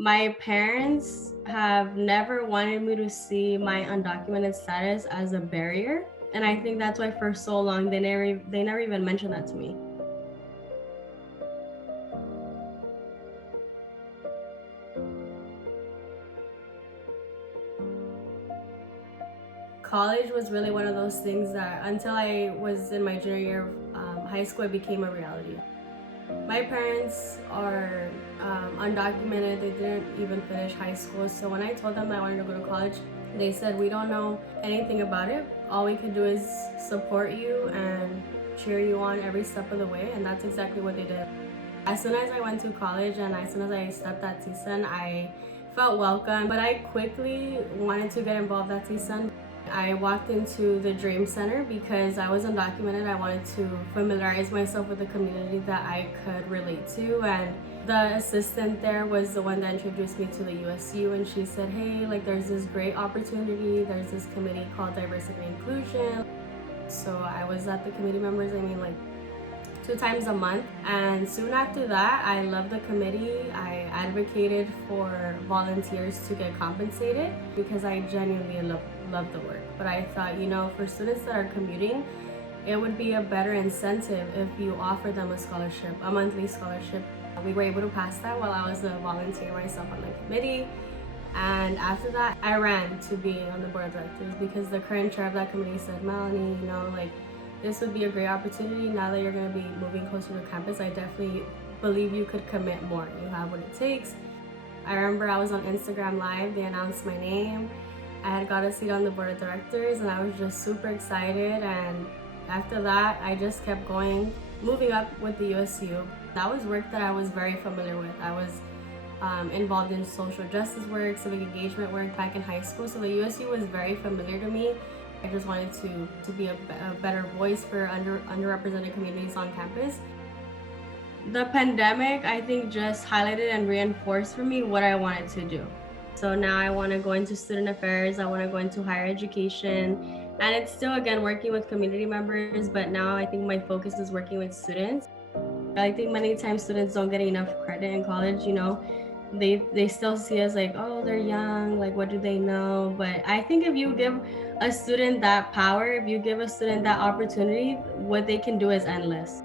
My parents have never wanted me to see my undocumented status as a barrier. And I think that's why for so long they never even mentioned that to me. College was really one of those things that until I was in my junior year of high school, it became a reality. My parents are undocumented. They didn't even finish high school. So when I told them that I wanted to go to college, they said, we don't know anything about it. All we can do is support you and cheer you on every step of the way. And that's exactly what they did. As soon as I went to college and as soon as I stepped at CSUN, I felt welcome, but I quickly wanted to get involved at CSUN. I walked into the Dream Center because I was undocumented. I wanted to familiarize myself with a community that I could relate to, and the assistant there was the one that introduced me to the USU, and she said, hey, like there's this great opportunity, there's this committee called Diversity and Inclusion. So I was at the committee members, like 2 times a month. And soon after that, I loved the committee. I advocated for volunteers to get compensated because I genuinely love the work. But I thought, for students that are commuting, it would be a better incentive if you offer them a scholarship, a monthly scholarship. We were able to pass that while I was a volunteer myself on the committee. And after that, I ran to be on the board of directors because the current chair of that committee said, Melanie, this would be a great opportunity. Now that you're going to be moving closer to campus, I definitely believe you could commit more. You have what it takes. I remember I was on Instagram Live. They announced my name. I had got a seat on the board of directors, and I was just super excited. And after that, I just kept going, moving up with the USU. That was work that I was very familiar with. I was involved in social justice work, civic engagement work back in high school. So the USU was very familiar to me. I just wanted to be a better voice for underrepresented communities on campus. The pandemic, I think, just highlighted and reinforced for me what I wanted to do. So now I want to go into student affairs, I want to go into higher education, and it's still, again, working with community members, but now I think my focus is working with students. I think many times students don't get enough credit in college, they still see us like, oh, they're young, like what do they know? But I think if you give a student that power, if you give a student that opportunity, what they can do is endless.